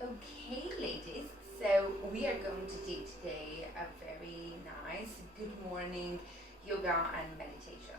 Okay, ladies, so we are going to do today a very nice good morning yoga and meditation.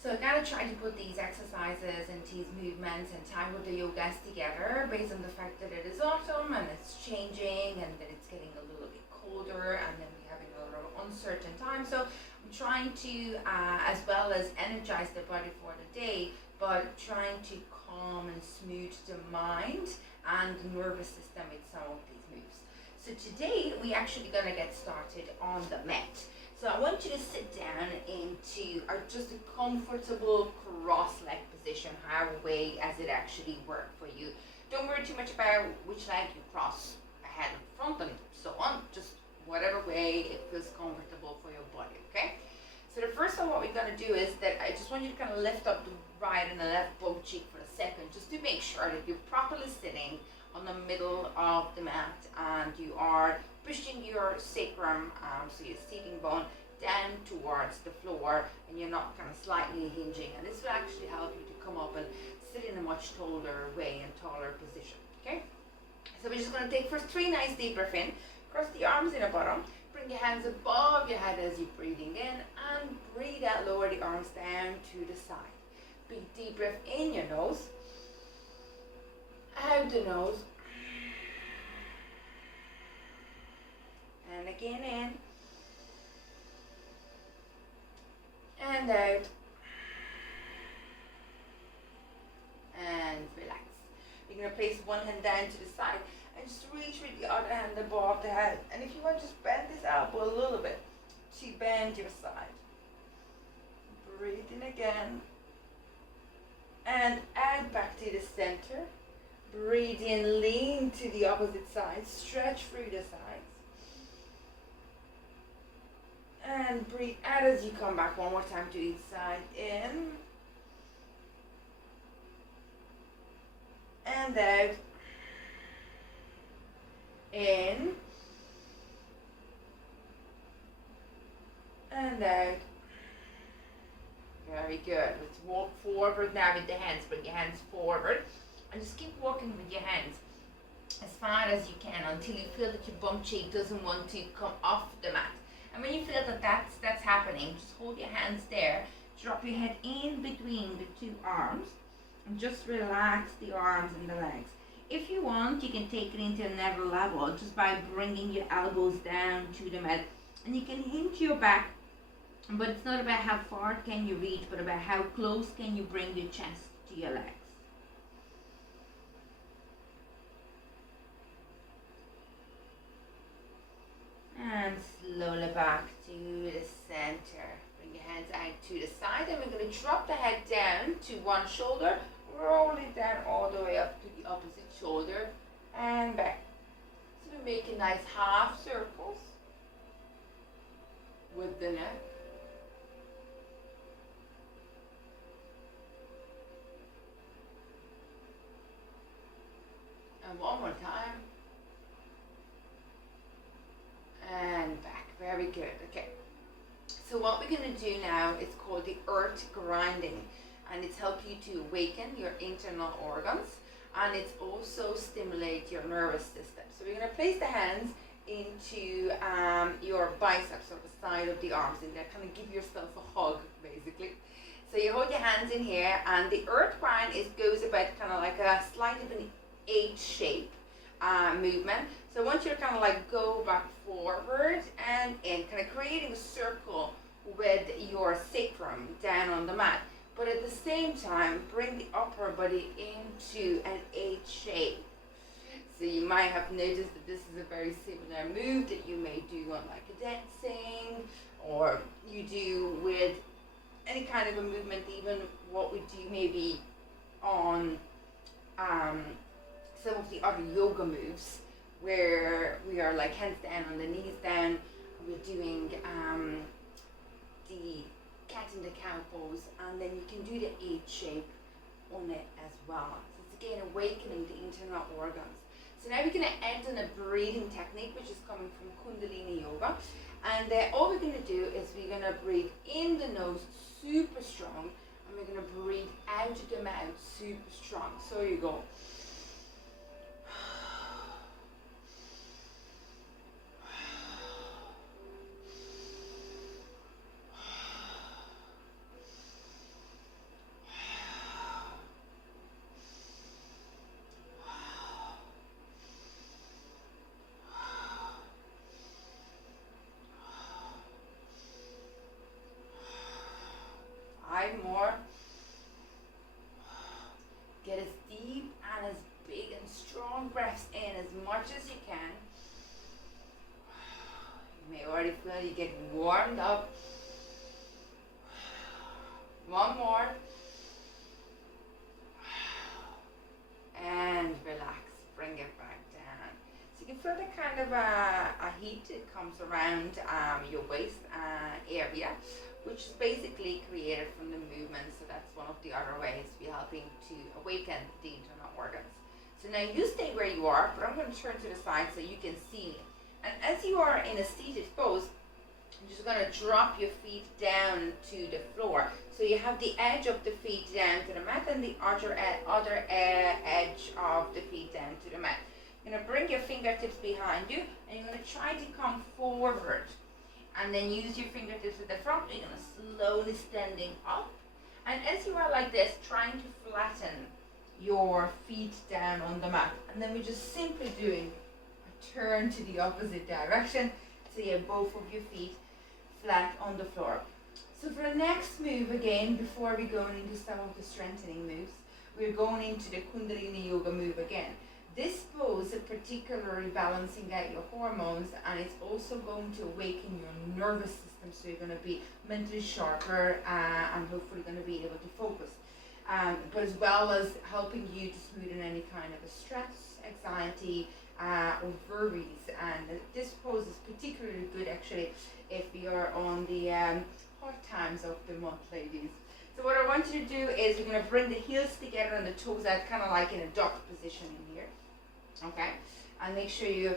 So I'm going to try to put these exercises and these movements and tangle the yogas together based on the fact that it is autumn and it's changing and that it's getting a little bit colder and then we're having a little uncertain time. So I'm trying to, as well as energize the body for the day, but trying to calm and smooth the mind and the nervous system with some of these moves. So today we actually gonna get started on the mat. So I want you to sit down into just a comfortable cross-leg position, however way as it actually works for you. Don't worry too much about which leg you cross ahead and front and so on. Just whatever way it feels comfortable for your body, okay? So the first one what we're gonna do is that I just want you to kind of lift up the right and the left bum cheek for a second, just to make sure that you're properly sitting on the middle of the mat and you are pushing your sacrum, so your seating bone, down towards the floor and you're not kind of slightly hinging. And this will actually help you to come up and sit in a much taller way and taller position, okay? So we're just going to take first 3 nice deep breaths in, cross the arms in the bottom, bring your hands above your head as you're breathing in, and breathe out, lower the arms down to the side. Big deep breath in your nose, out the nose, and again in, and out, and relax. You're going to place one hand down to the side and just reach with the other hand above the head. And if you want, just bend this elbow a little bit to bend your side. Breathe in again. And out back to the center. Breathe in, lean to the opposite side. Stretch through the sides. And breathe out as you come back one more time to each side. In. And out. In. And out. Very good. Let's walk forward now with the hands. Bring your hands forward. And just keep walking with your hands as far as you can until you feel that your bum cheek doesn't want to come off the mat. And when you feel that that's happening, just hold your hands there. Drop your head in between the 2 arms. And just relax the arms and the legs. If you want, you can take it into another level just by bringing your elbows down to the mat. And you can hinge your back, but it's not about how far can you reach, but about how close can you bring your chest to your legs. And slowly back to the center. Bring your hands out to the side, and we're going to drop the head down to one shoulder, roll it down all the way up to the opposite shoulder and back. So we're making nice half circles with the neck. And one more time. And back. Very good. Okay. So what we're going to do now is called the earth grinding. And it's help you to awaken your internal organs. And it's also stimulate your nervous system. So we're going to place the hands into your biceps or the side of the arms. And kind of give yourself a hug, basically. So you hold your hands in here. And the earth grind goes about kind of like a slight of an H shape movement. So I want you to kind of like go back forward and in, kind of creating a circle with your sacrum down on the mat. But at the same time, bring the upper body into an H shape. So you might have noticed that this is a very similar move that you may do on like a dancing, or you do with any kind of a movement, even what we do maybe on some of the other yoga moves, where we are like hands down on the knees down. We're doing the cat in the cow pose, and then you can do the H shape on it as well. So it's again awakening the internal organs. So now we're going to end on a breathing technique, which is coming from Kundalini Yoga. And all we're going to do is we're going to breathe in the nose super strong, and we're going to breathe out the mouth super strong. So you go. long breaths in as much as you can. You may already feel you get warmed up. One more. And relax. Bring it back down. So you can feel the kind of a heat that comes around your waist area, which is basically created from the movement. So that's one of the other ways we're helping to awaken the internal organs. So now you stay where you are, but I'm going to turn to the side so you can see me. And as you are in a seated pose, I'm just going to drop your feet down to the floor. So you have the edge of the feet down to the mat and the other edge of the feet down to the mat. You're going to bring your fingertips behind you and you're going to try to come forward. And then use your fingertips at the front. You're going to slowly standing up. And as you are like this, trying to flatten your feet down on the mat. And then we're just simply doing a turn to the opposite direction. So you have both of your feet flat on the floor. So for the next move again, before we go into some of the strengthening moves, we're going into the Kundalini Yoga move again. This pose is particularly balancing out your hormones, and it's also going to awaken your nervous system, so you're going to be mentally sharper and hopefully going to be able to focus. But as well as helping you to smoothen any kind of a stress, anxiety, or worries. And this pose is particularly good actually if you're on the hard times of the month, ladies. So what I want you to do is you're going to bring the heels together and the toes out, kind of like in a duck position in here. Okay? And make sure you're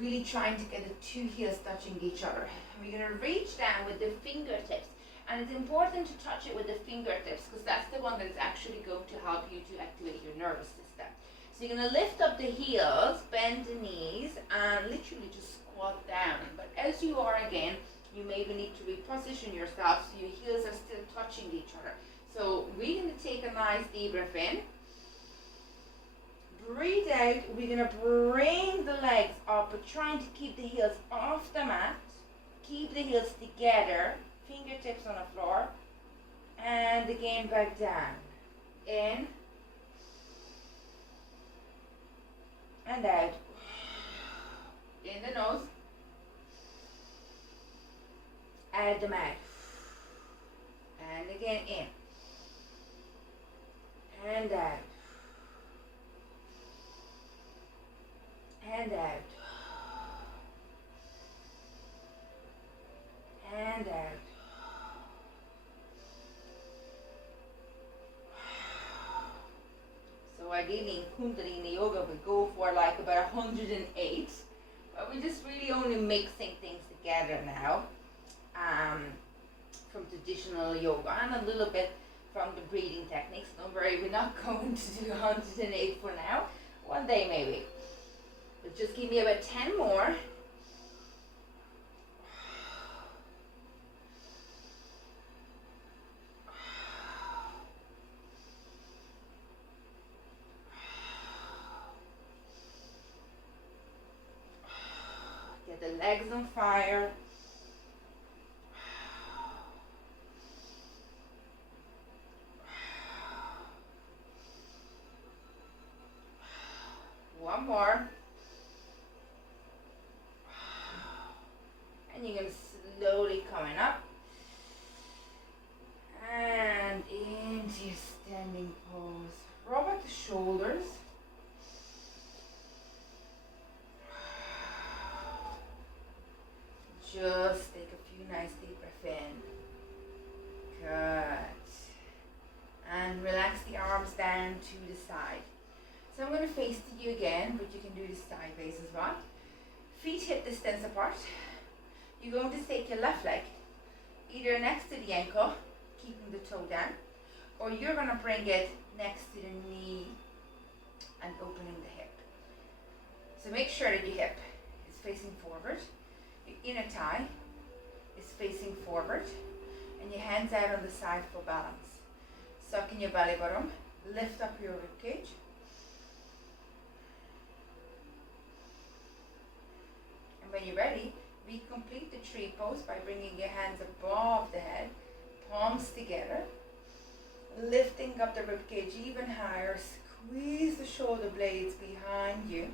really trying to get the two heels touching each other. And we're going to reach down with the fingertips. And it's important to touch it with the fingertips because that's the one that's actually going to help you to activate your nervous system. So you're going to lift up the heels, bend the knees, and literally just squat down. But as you are again, you maybe need to reposition yourself so your heels are still touching each other. So we're going to take a nice deep breath in. Breathe out. We're going to bring the legs up, but trying to keep the heels off the mat. Keep the heels together. Fingertips on the floor. And again back down. In. And out. In the nose. Out the mouth. And again in. And out. And out. And out. So ideally in Kundalini Yoga we go for like about 108, but we're just really only mixing things together now from traditional yoga and a little bit from the breathing techniques. Don't worry, we're not going to do 108 for now, one day maybe. But just give me about 10 more. Get the legs on fire. One more. And you're going to slowly coming up. And into your standing pose. Roll back the shoulders. Just take a few nice deep breaths in. Good. And relax the arms down to the side. So I'm going to face to you again, but you can do this sideways as well. Feet hip distance apart. You're going to take your left leg either next to the ankle, keeping the toe down, or you're going to bring it next to the knee and opening the hip. So make sure that your hip is facing forward, your inner thigh is facing forward, and your hands out on the side for balance. Suck in your belly button, lift up your rib cage. And when you're ready, we complete the tree pose by bringing your hands above the head, palms together, lifting up the rib cage even higher, Squeeze the shoulder blades behind you.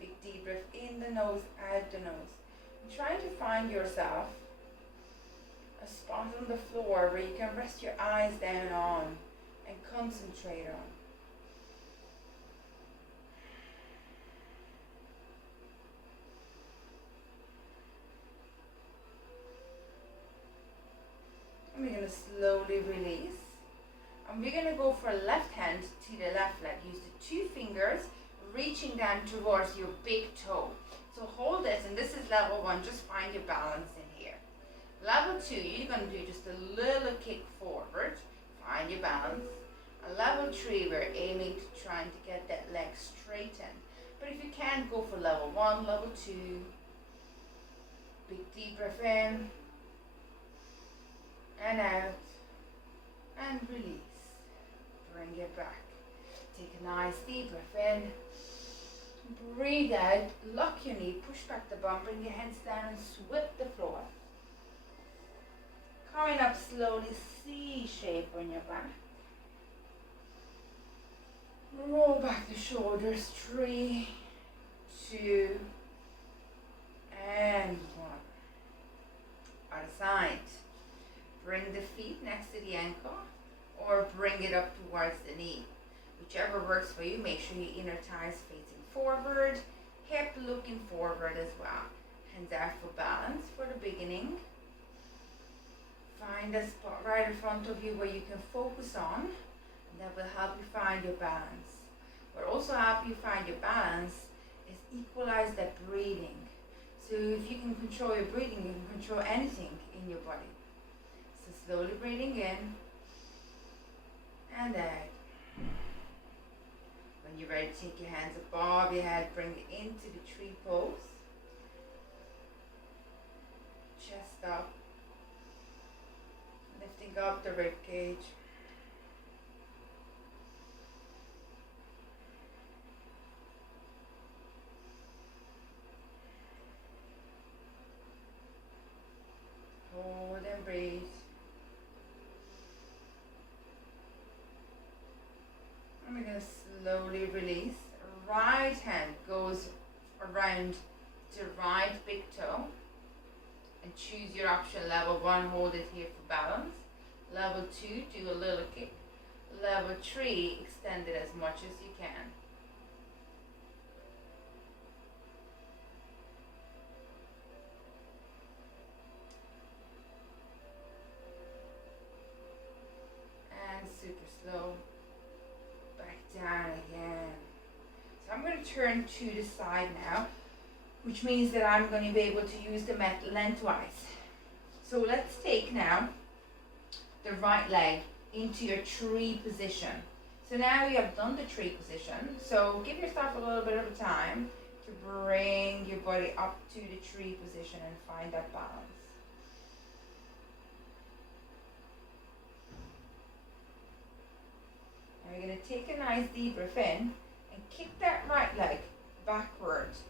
Big deep breath in the nose, out the nose. And try to find yourself a spot on the floor where you can rest your eyes down on and concentrate on. And we're going to slowly release. And we're going to go for left hand to the left leg. Use the two fingers reaching down towards your big toe. So hold this, and this is level 1. Just find your balance in here. Level 2, you're going to do just a little kick forward. Find your balance. And level 3, we're aiming to trying to get that leg straightened. But if you can't, go for level 1, level 2. Big deep breath in. And out. And release. Bring it back. Take a nice deep breath in. Breathe out. Lock your knee. Push back the bum. Bring your hands down and sweep the floor. Coming up slowly, C shape on your back. Roll back the shoulders. 3, 2, and 1. Other side. Bring the feet next to the ankle or bring it up towards the knee. Whichever works for you. Make sure your inner thigh is facing forward, hip looking forward as well. Hands out for balance for the beginning. Find a spot right in front of you where you can focus on, and that will help you find your balance. What also help you find your balance is equalize that breathing. So if you can control your breathing, you can control anything in your body. So slowly breathing in and out. When you're ready, take your hands above your head, bring it into the tree pose. Chest up. Lifting up the rib cage. Hold and breathe. And we're going to slowly release. Right hand goes around the right big toe. And choose your option. Level 1, hold it here for balance. Level 2, do a little kick. Level 3, extend it as much as you can. And super slow. Back down again. So I'm going to turn to the side now, which means that I'm going to be able to use the mat lengthwise. So let's take now the right leg into your tree position. So now you have done the tree position. So give yourself a little bit of time to bring your body up to the tree position and find that balance. Now you're going to take a nice deep breath in and kick that right leg backwards.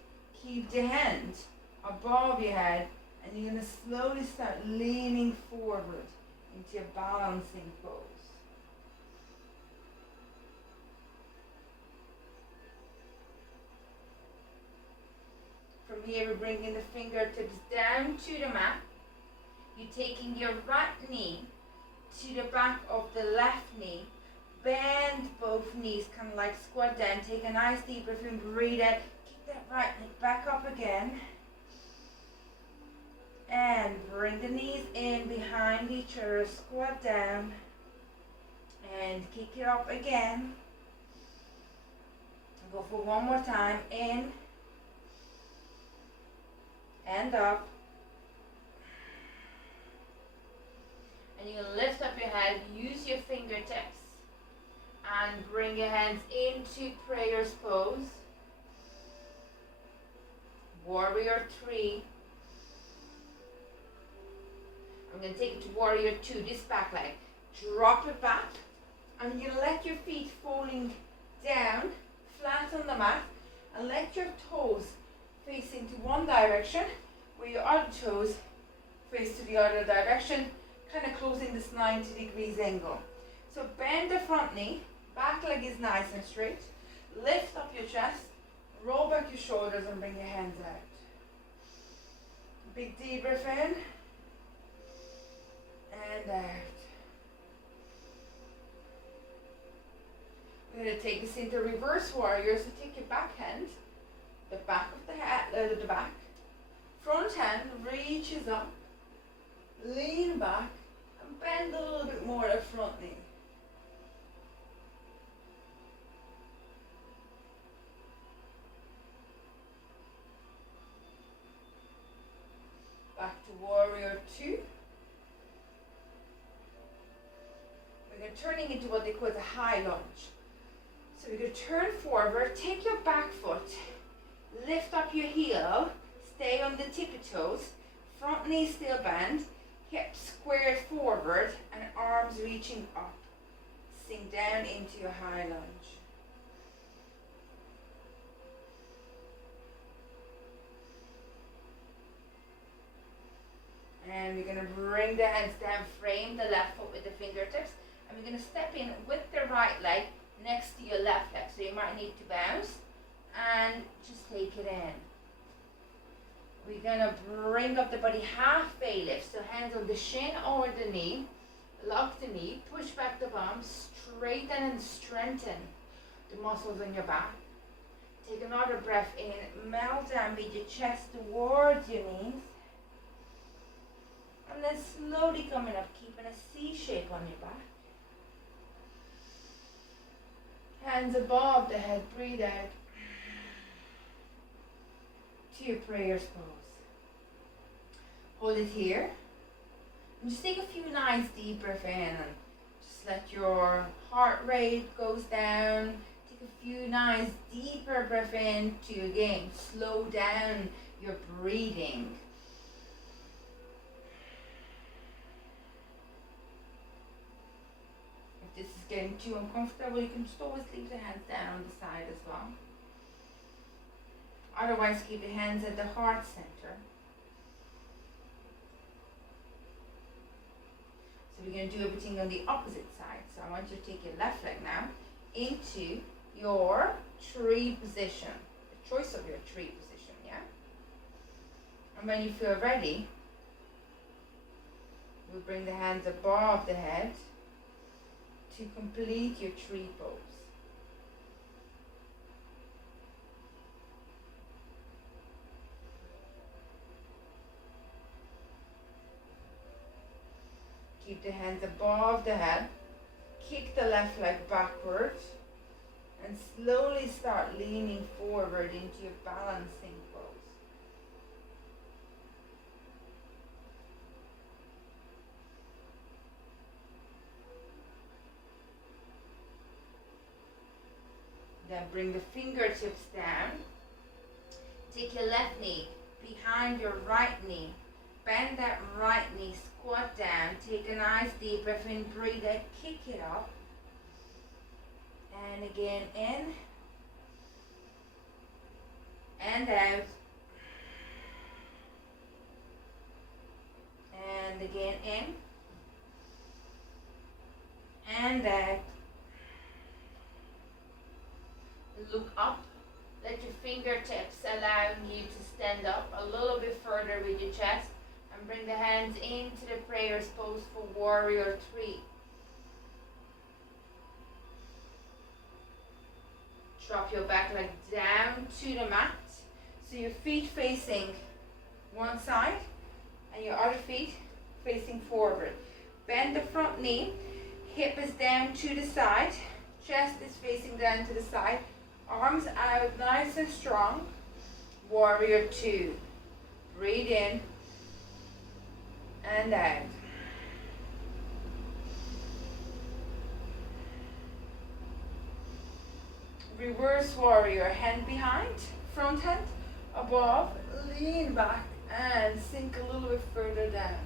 Keep the hand above your head, and you're going to slowly start leaning forward into your balancing pose. From here, we're bringing the fingertips down to the mat. You're taking your right knee to the back of the left knee. Bend both knees, kind of like squat down. Take a nice deep breath in, breathe out. That right leg back up again, and bring the knees in behind each other, squat down and kick it up again. Go for one more time, in and up, and you can lift up your head, use your fingertips and bring your hands into prayer's pose. Warrior 3. I'm going to take it to Warrior 2, this back leg. Drop it back, and you're going to let your feet falling down, flat on the mat, and let your toes face into one direction, where your other toes face to the other direction, kind of closing this 90 degrees angle. So bend the front knee, back leg is nice and straight. Lift up your chest, roll back your shoulders and bring your hands out. Big deep breath in and out. We're going to take this into reverse warrior. So take your back hand, the back of the head, the back. Front hand reaches up, lean back, and bend a little bit more at front knee. Back to warrior two. We're going to turning into what they call the high lunge. So we're going to turn forward, take your back foot, lift up your heel, stay on the tippy toes, front knee still bend, hips squared forward and arms reaching up. Sink down into your high lunge. And we're going to bring the hands down, frame the left foot with the fingertips, and we're going to step in with the right leg next to your left leg. So you might need to bounce and just take it in. We're going to bring up the body, half bay lift. So hands on the shin or the knee, lock the knee, push back the bum, straighten and strengthen the muscles on your back. Take another breath in, melt down with your chest towards your knees. And then slowly coming up, keeping a C shape on your back. Hands above the head, breathe out to your prayers pose. Hold it here. And just take a few nice deep breaths in and just let your heart rate goes down. Take a few nice deeper breaths in to again slow down your breathing. This is getting too uncomfortable, you can just always leave the hands down on the side as well. Otherwise, keep the hands at the heart center. So we're going to do everything on the opposite side. So I want you to take your left leg now into your tree position. The choice of your tree position, yeah? And when you feel ready, we'll bring the hands above the head to complete your tree pose. Keep the hands above the head. Kick the left leg backwards and slowly start leaning forward into your balancing pose. Then bring the fingertips down. Take your left knee behind your right knee. Bend that right knee, squat down. Take a nice deep breath in, breathe out, kick it up. And again in. And out. And again in. And out. Look up, let your fingertips allow you to stand up a little bit further with your chest and bring the hands into the prayers pose for warrior three. Drop your back leg down to the mat, so your feet facing one side and your other feet facing forward. Bend the front knee, hip is down to the side, chest is facing down to the side. Arms out, nice and strong. Warrior two. Breathe in and out. Reverse warrior. Hand behind, front hand above. Lean back and sink a little bit further down.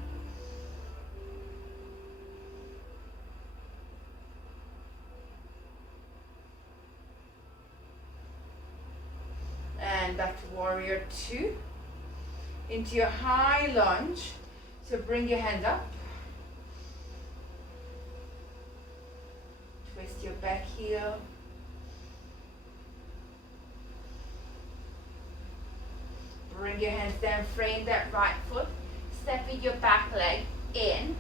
And back to warrior two. Into your high lunge. So bring your hand up. middle. Bring your hands down, frame that right foot. Step with your back leg in.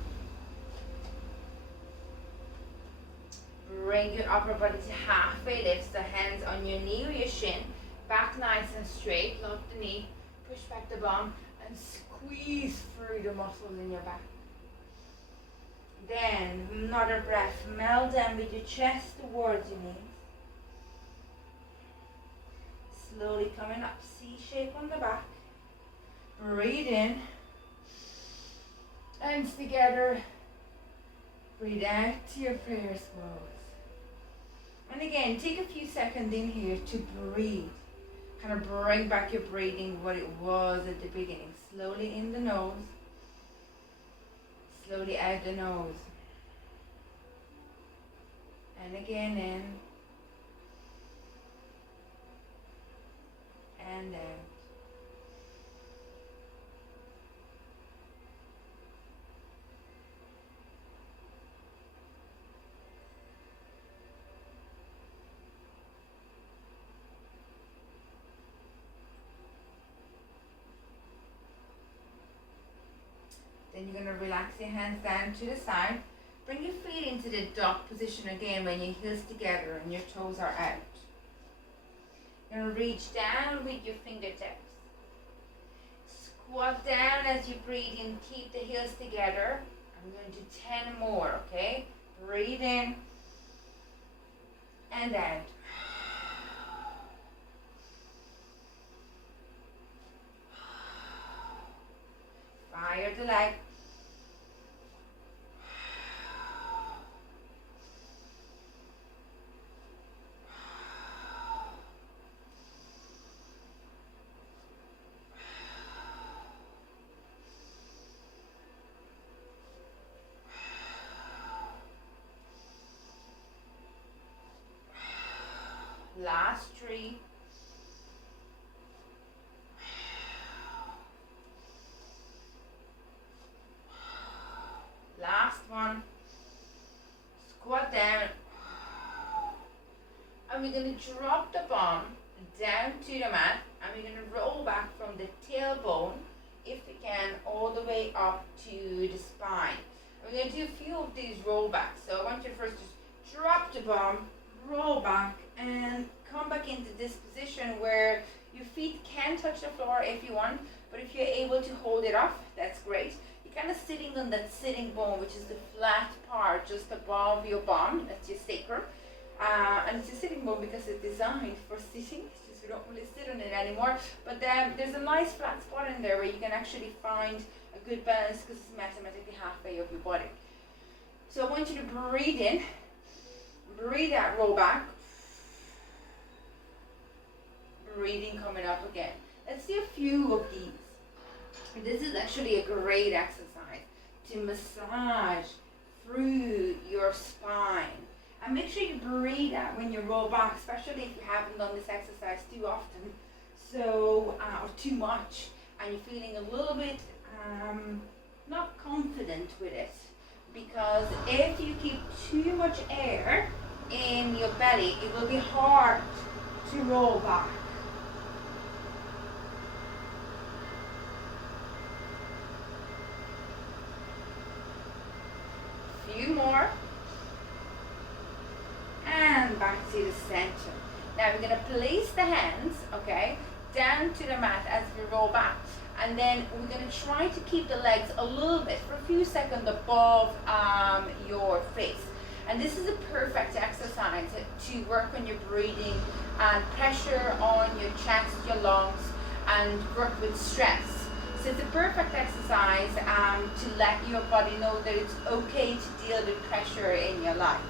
Bring your upper body to halfway lift, so hands on your knee or your shin. Back nice and straight, lock the knee, push back the bum, and squeeze through the muscles in your back. Then, another breath, melt down with your chest towards your knees. Slowly coming up, C shape on the back. Breathe in. Hands together. Breathe out to your prayers pose. And again, take a few seconds in here to breathe. Kind of bring back your breathing what it was at the beginning. Slowly in the nose. Slowly out the nose. And again in. And out. Then you're going to relax your hands down to the side. Bring your feet into the dog position again when your heels together and your toes are out. You're going to reach down with your fingertips. Squat down as you breathe in. Keep the heels together. I'm going to do 10 more, okay? Breathe in and out. Fire the leg. Last 3. Last one. Squat down. And we're going to drop the bum down to the mat. And we're going to roll back from the tailbone, if we can, all the way up to the spine. And we're going to do a few of these rollbacks. So I want you to first just drop the bum, roll back, and come back into this position where your feet can touch the floor if you want, but if you're able to hold it off, that's great. You're kind of sitting on that sitting bone, which is the flat part just above your bum, that's your sacrum. And it's a sitting bone because it's designed for sitting. It's just we don't really sit on it anymore. But there's a nice flat spot in there where you can actually find a good balance because it's mathematically halfway of your body. So I want you to breathe in, breathe out, roll back. Breathing coming up again. Let's do a few of these. This is actually a great exercise to massage through your spine. And make sure you breathe out when you roll back, especially if you haven't done this exercise too often, or too much, and you're feeling a little bit not confident with it. Because if you keep too much air in your belly, it will be hard to roll back. Few more. And back to the center. Now we're going to place the hands, okay, down to the mat as we roll back. And then we're going to try to keep the legs a little bit for a few seconds above your face. And this is a perfect exercise to work on your breathing and pressure on your chest, your lungs, and work with stress. So it's a perfect exercise to let your body know that it's okay to deal with pressure in your life.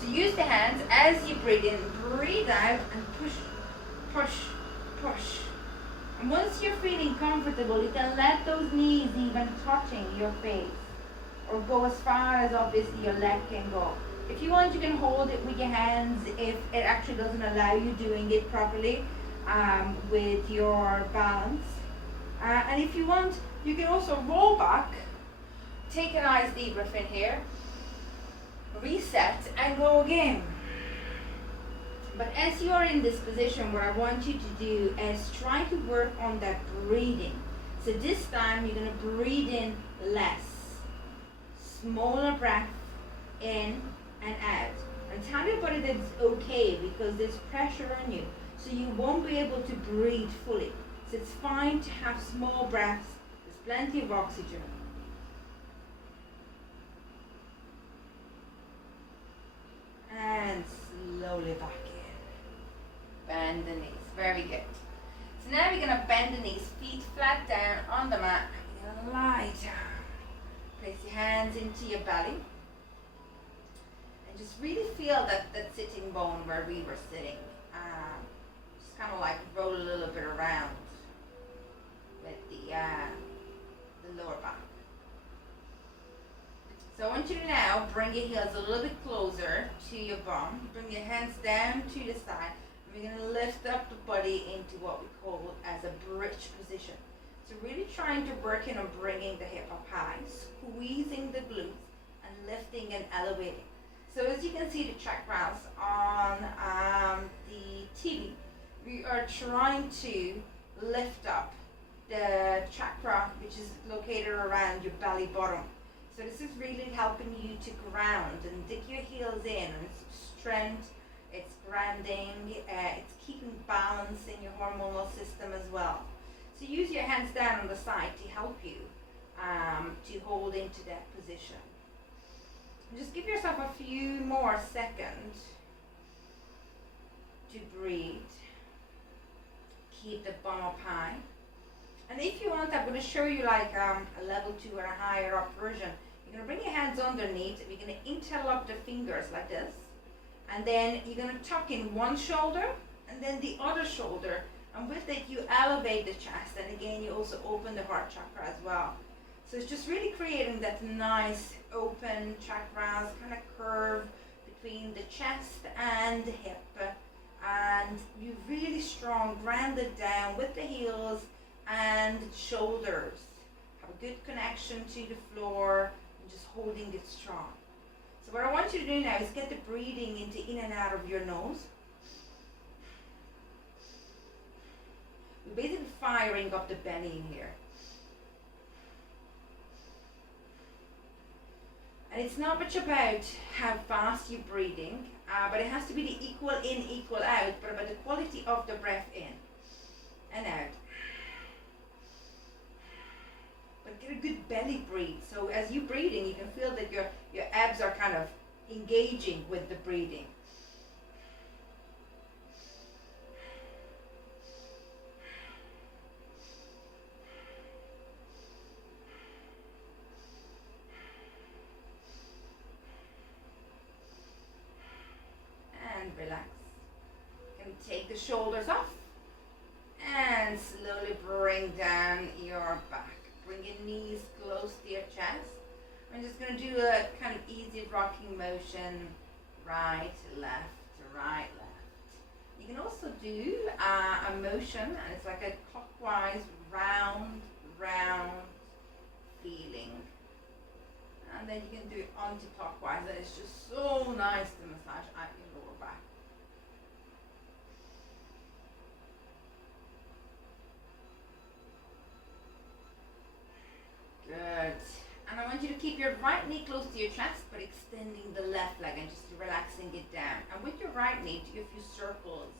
So use the hands as you breathe in, breathe out, and push, push, push. And once you're feeling comfortable, you can let those knees even touching your face, or go as far as obviously your leg can go. If you want, you can hold it with your hands if it actually doesn't allow you doing it properly with your balance. And if you want, you can also roll back, take a nice deep breath in here, reset, and go again. But as you are in this position, what I want you to do is try to work on that breathing. So this time you're going to breathe in less, smaller breath in and out. And tell your body that it's okay because there's pressure on you. So you won't be able to breathe fully. So it's fine to have small breaths. There's plenty of oxygen. And slowly back in. Bend the knees. Very good. So now we're going to bend the knees, feet flat down on the mat. We're going to lie down. Place your hands into your belly. And just really feel that sitting bone where we were sitting. Just kind of like roll a little bit around with the lower back. So I want you to now bring your heels a little bit closer to your bum. Bring your hands down to the side. And we're going to lift up the body into what we call as a bridge position. So really trying to work in on bringing the hip up high, squeezing the glutes and lifting and elevating. So as you can see the chakras on the TV, we are trying to lift up the chakra which is located around your belly bottom. So this is really helping you to ground and dig your heels in, and it's strength, it's grounding, it's keeping balance in your hormonal system as well. So use your hands down on the side to help you to hold into that position. And just give yourself a few more seconds to breathe. Keep the bum up high. And if you want, I'm going to show you like a level 2 or a higher up version. You're going to bring your hands underneath. We're going to interlock the fingers like this. And then you're going to tuck in one shoulder and then the other shoulder. And with it, you elevate the chest. And again, you also open the heart chakra as well. So it's just really creating that nice open chakras, kind of curve between the chest and the hip. And you're really strong, grounded down with the heels and shoulders. Have a good connection to the floor and just holding it strong. So what I want you to do now is get the breathing into in and out of your nose. We're basically firing up the belly in here. And it's not much about how fast you're breathing, but it has to be the equal in, equal out, but about the quality of the breath in and out. But get a good belly breathe. So as you're breathing, you can feel that your abs are kind of engaging with the breathing. And relax. You can take the shoulders off and slowly bring down your back. Bring your knees close to your chest. I'm just going to do a kind of easy rocking motion, right, left, right, left. You can also do a motion, and it's like a clockwise, round, round feeling. And then you can do it anti-clockwise, and it's just so nice to massage out your lower back. Good. And I want you to keep your right knee close to your chest, but extending the left leg and just relaxing it down. And with your right knee, do a few circles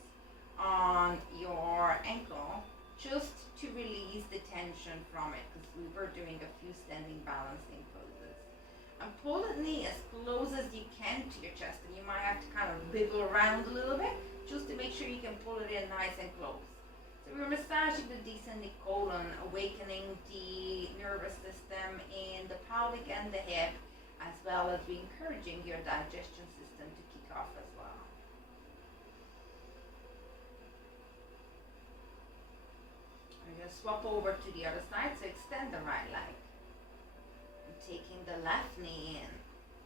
on your ankle, just to release the tension from it, because we were doing a few standing balancing poses. And pull the knee as close as you can to your chest, and you might have to kind of wiggle around a little bit, just to make sure you can pull it in nice and close. So we're massaging the descending colon, awakening the nervous system in the pelvic and the hip, as well as we encouraging your digestion system to kick off as well. We're going to swap over to the other side, so extend the right leg. And taking the left knee in.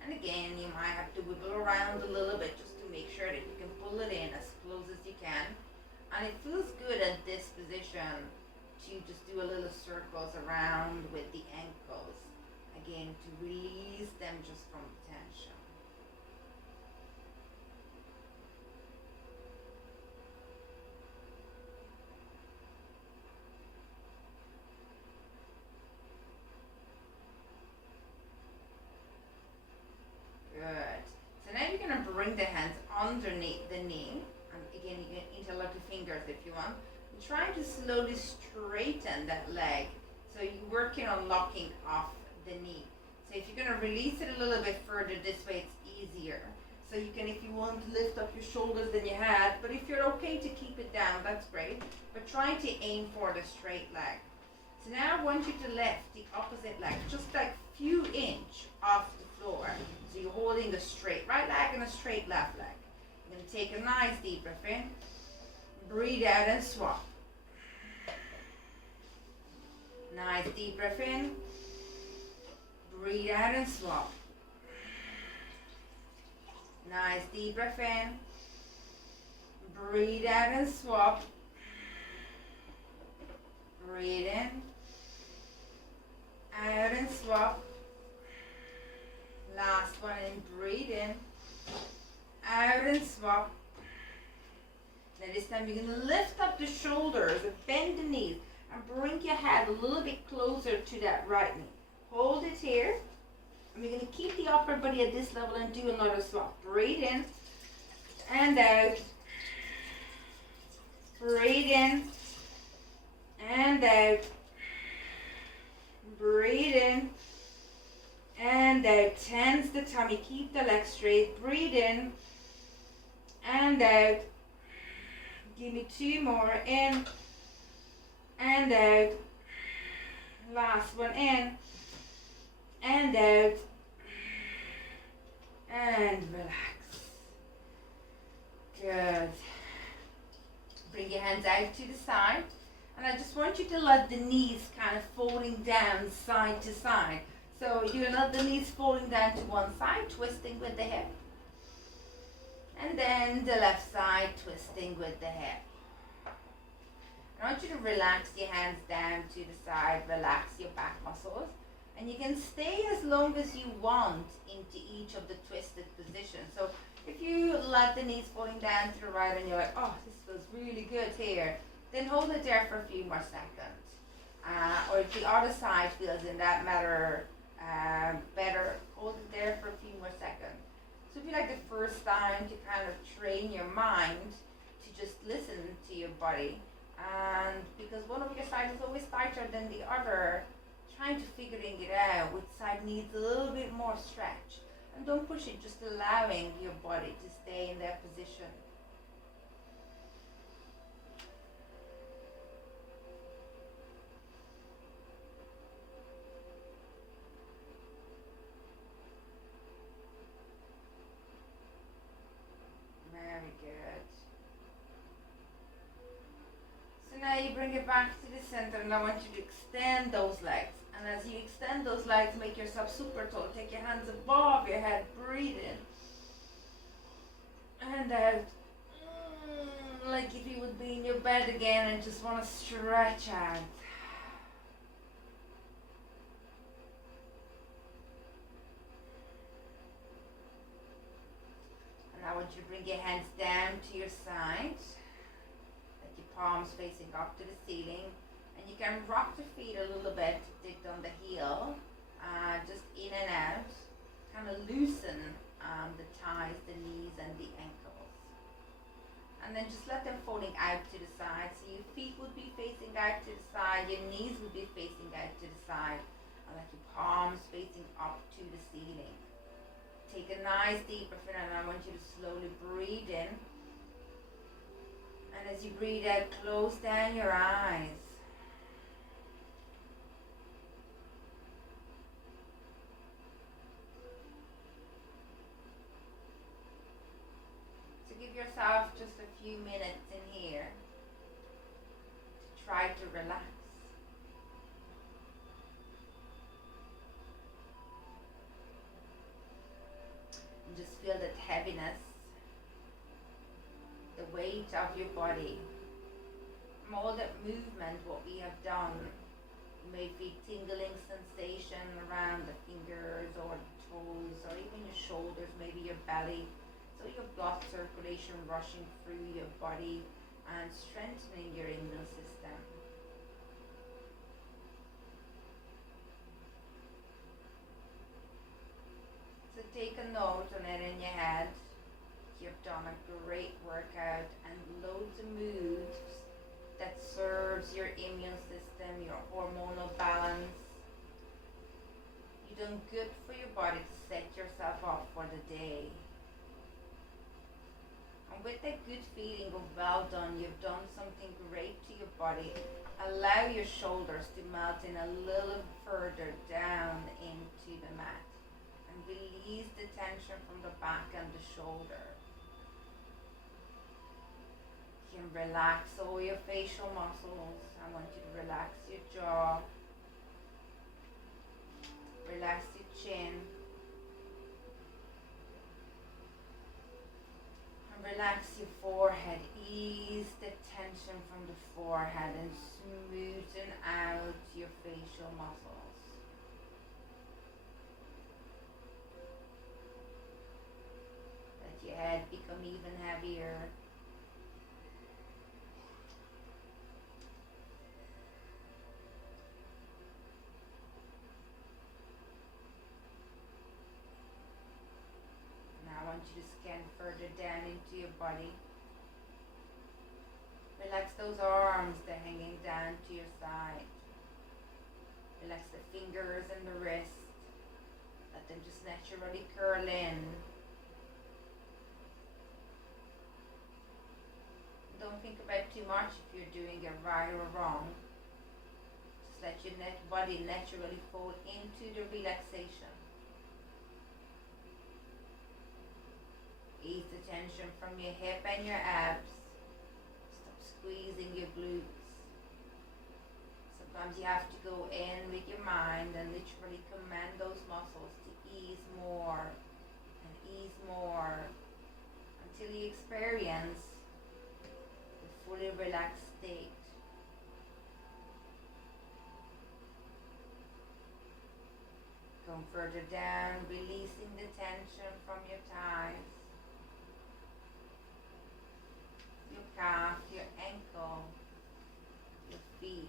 And again, you might have to wiggle around a little bit just to make sure that you can pull it in as close as you can. And it feels good at this position to just do a little circles around with the ankles. Again, to release them just from tension. fingers if you want. And try to slowly straighten that leg. So you're working on locking off the knee. So if you're going to release it a little bit further this way, it's easier. So you can, if you want, lift up your shoulders than you had. But if you're okay to keep it down, that's great. But try to aim for the straight leg. So now I want you to lift the opposite leg, just like few inch off the floor. So you're holding the straight right leg and a straight left leg. You're going to take a nice deep breath in. Breathe out and swap. Nice deep breath in. Breathe out and swap. Nice deep breath in. Breathe out and swap. Breathe in. Out and swap. Last one in. Breathe in. Out and swap. Now this time you're going to lift up the shoulders and bend the knees and bring your head a little bit closer to that right knee. Hold it here. And we're going to keep the upper body at this level and do another swap. Breathe in and out. Breathe in and out. Breathe in and out. Tense the tummy. Keep the legs straight. Breathe in and out. Give me two more. In and out. Last one in and out. And relax. Good. Bring your hands out to the side. And I just want you to let the knees kind of folding down side to side. So you let the knees folding down to one side, twisting with the hip. And then the left side, twisting with the hip. I want you to relax your hands down to the side, relax your back muscles. And you can stay as long as you want into each of the twisted positions. So if you let the knees falling down to the right and you're like, oh, this feels really good here, then hold it there for a few more seconds. Or if the other side feels in that matter better, hold it there for a few more seconds. So if you like the first time to kind of train your mind to just listen to your body, and because one of your sides is always tighter than the other, trying to figuring it out which side needs a little bit more stretch. And don't push it, just allowing your body to stay in that position. Very good. So now you bring it back to the center, and I want you to extend those legs. And as you extend those legs, make yourself super tall. Take your hands above your head. Breathe in. And out. Like if you would be in your bed again and just want to stretch out. And I want you to bring your hands down to your sides. Like your palms facing up to the ceiling. And you can rock the feet a little bit, dig on the heel, just in and out. Kind of loosen the thighs, the knees, and the ankles. And then just let them folding out to the side. So your feet would be facing out to the side, your knees would be facing out to the side, and like your palms facing up to the ceiling. Take a nice deep breath in, and I want you to slowly breathe in. And as you breathe out, close down your eyes. Give yourself just a few minutes in here to try to relax. And just feel that heaviness, the weight of your body. From all that movement, what we have done, you may feel tingling sensation around the fingers or the toes or even your shoulders, maybe your belly. So your blood circulation rushing through your body and strengthening your immune system. So take a note on it in your head. You've done a great workout and loads of moves feeling good for your body to set yourself up for the day. And with that good feeling of well done, you've done something great to your body, allow your shoulders to melt in a little further down into the mat. And release the tension from the back and the shoulder. You can relax all your facial muscles. I want you to relax your jaw. Relax your chin. Relax your forehead, ease the tension from the forehead and smoothen out your facial muscles. Let your head become even heavier. I want you to scan further down into your body. Relax those arms, they're hanging down to your side. Relax the fingers and the wrist. Let them just naturally curl in. Don't think about too much if you're doing it right or wrong. Just let your body naturally fall into the relaxation. Ease the tension from your hip and your abs. Stop squeezing your glutes. Sometimes you have to go in with your mind and literally command those muscles to ease more and ease more until you experience the fully relaxed state. Come further down, releasing the tension from your thighs. Your calf, your ankle, your feet.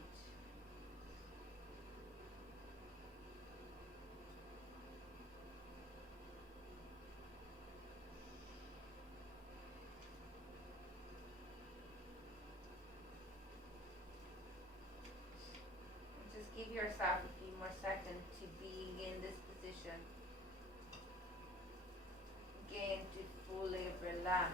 And just give yourself a few more seconds to being in this position. Again, to fully relax.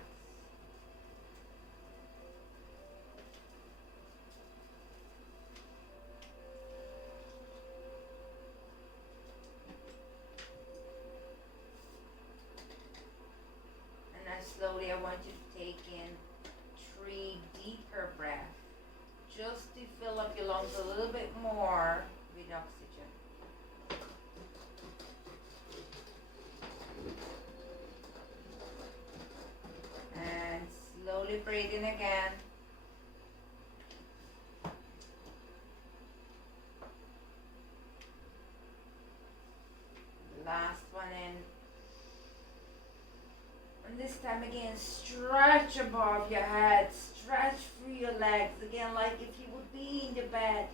Slowly, I want you to take in 3 deeper breaths, just to fill up your lungs a little bit more with oxygen. And slowly breathe in again. Last one in. And this time again, stretch above your head, stretch through your legs. Again, like if you would be in the bed.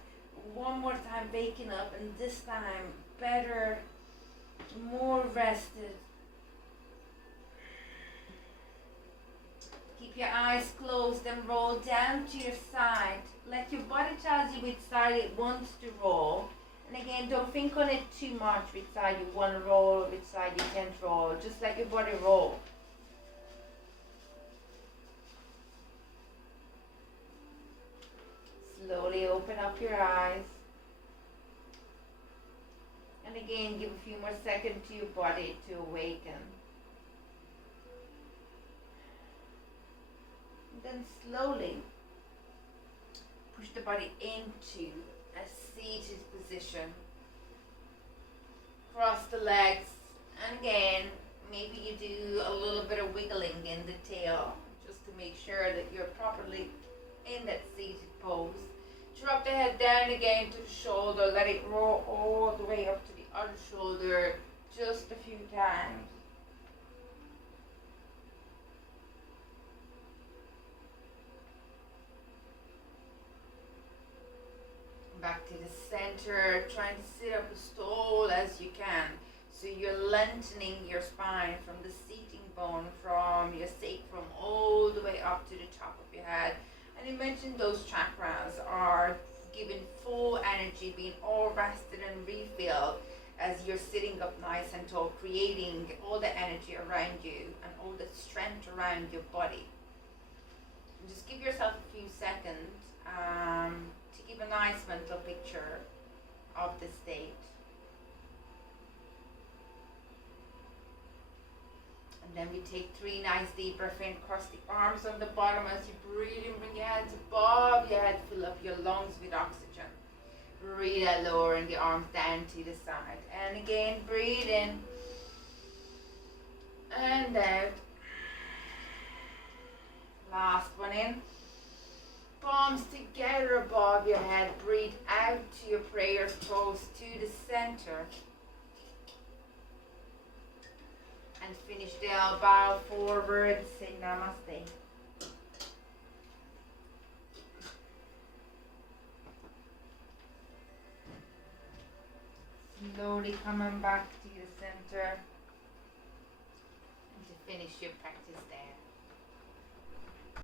One more time, waking up, and this time better, more rested. Keep your eyes closed and roll down to your side. Let your body tell you which side it wants to roll. And again, don't think on it too much, which side you want to roll or which side you can't roll. Just let your body roll. Slowly open up your eyes. And again, give a few more seconds to your body to awaken. And then slowly push the body into a seated position. Cross the legs. And again, maybe you do a little bit of wiggling in the tail just to make sure that you're properly in that seated pose. Drop the head down again to the shoulder. Let it roll all the way up to the other shoulder just a few times. Back to the center. Trying to sit up as tall as you can. So you're lengthening your spine from the seating bone, from your sacrum all the way up to the top of your head. And you mentioned those chakras are given full energy, being all rested and refilled. as you're sitting up nice and tall, creating all the energy around you and all the strength around your body. And just give yourself a few seconds to give a nice mental picture of the state. And then we take 3 nice deep breaths in, cross the arms on the bottom as you breathe in, bring your hands above your head, fill up your lungs with oxygen. Breathe out, lowering the arms down to the side. And again, breathe in and out. Last one in. Palms together above your head. Breathe out to your prayers pose to the center. And finish the elbow forward. Say namaste. Slowly coming back to the center. And to finish your practice there.